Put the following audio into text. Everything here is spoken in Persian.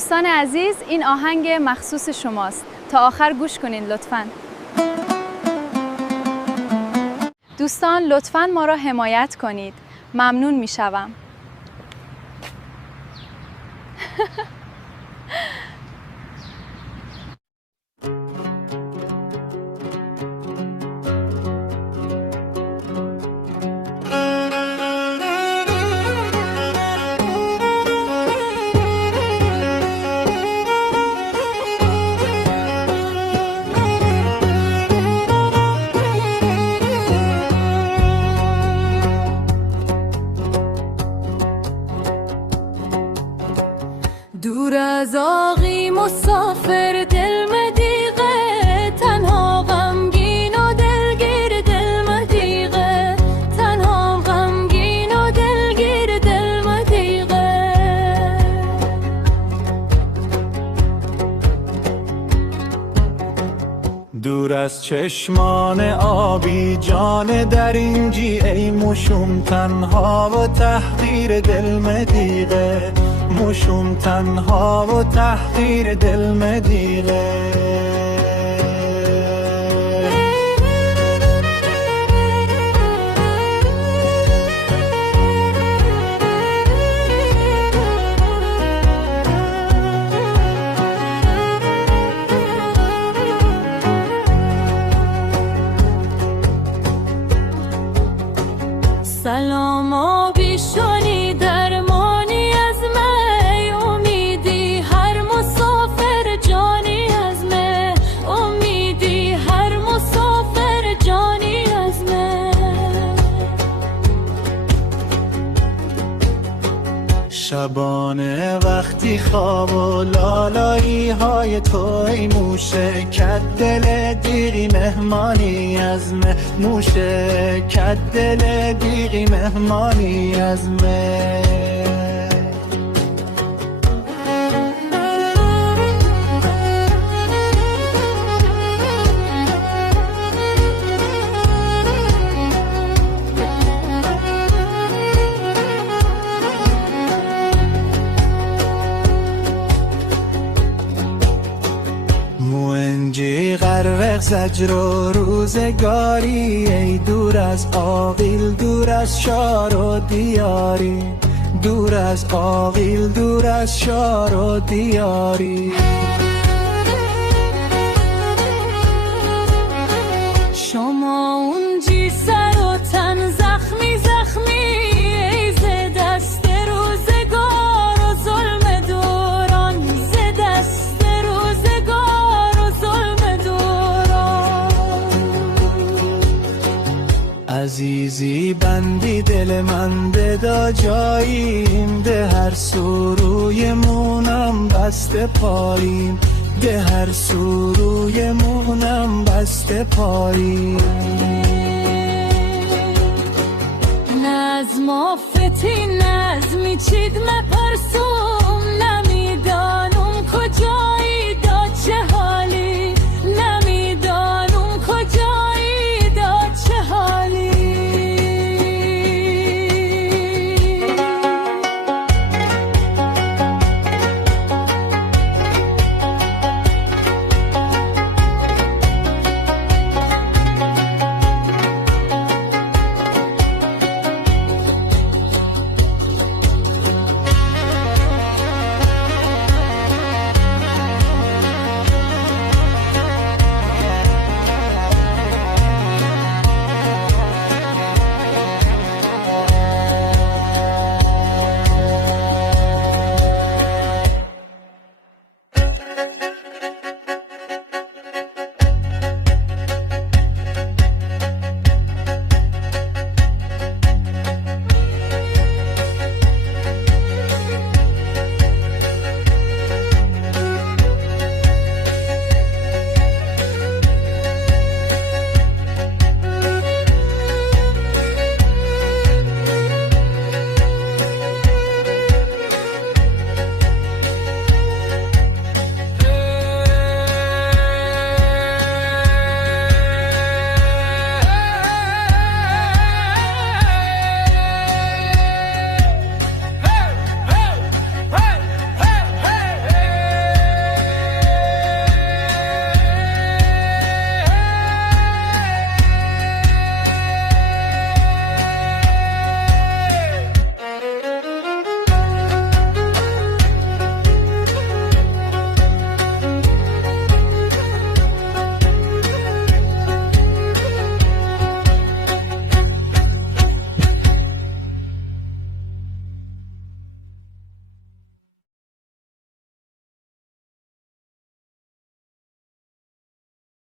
دوستان عزیز، این آهنگ مخصوص شماست. تا آخر گوش کنین لطفاً. دوستان لطفاً ما را حمایت کنید. ممنون میشوم. دور از آغی مسافر دل مدیغه، تنها غمگین و دلگیر دل مدیغه، تنها غمگین و دلگیر دل مدیغه. دور از چشمان آبی جان در اینجی، ای موشوم تنها و تحقیر دل مدیغه، موشوم تنها و تحقیر دل مدیغه. سلام آبی شونی درمانی از می، امیدی هر مسافر جانی از می، امیدی هر مسافر جانی از می. شبانه وقتی خواب و لالایی های تو ای موشه، کد دل دیگی مهمانی از مه، موشه کد دل دیگی مهمانی از مه. موئنجی غرق زجر و روزگاری، ای دور از عاقل دور از شار و دیاری، دور از عاقل دور از شار و دیاری. شما اونجی سر و تن زخمی زخمی، ای ز دست روزگار و ظلم دوران، ز دست روزگار و ظلم دوران. عزیزی بندی دل من بدا جاییم، ده هر سوروی مونم بسته پاییم، ده هر سوروی مونم بسته پاییم. نظم آفتی نظمی چی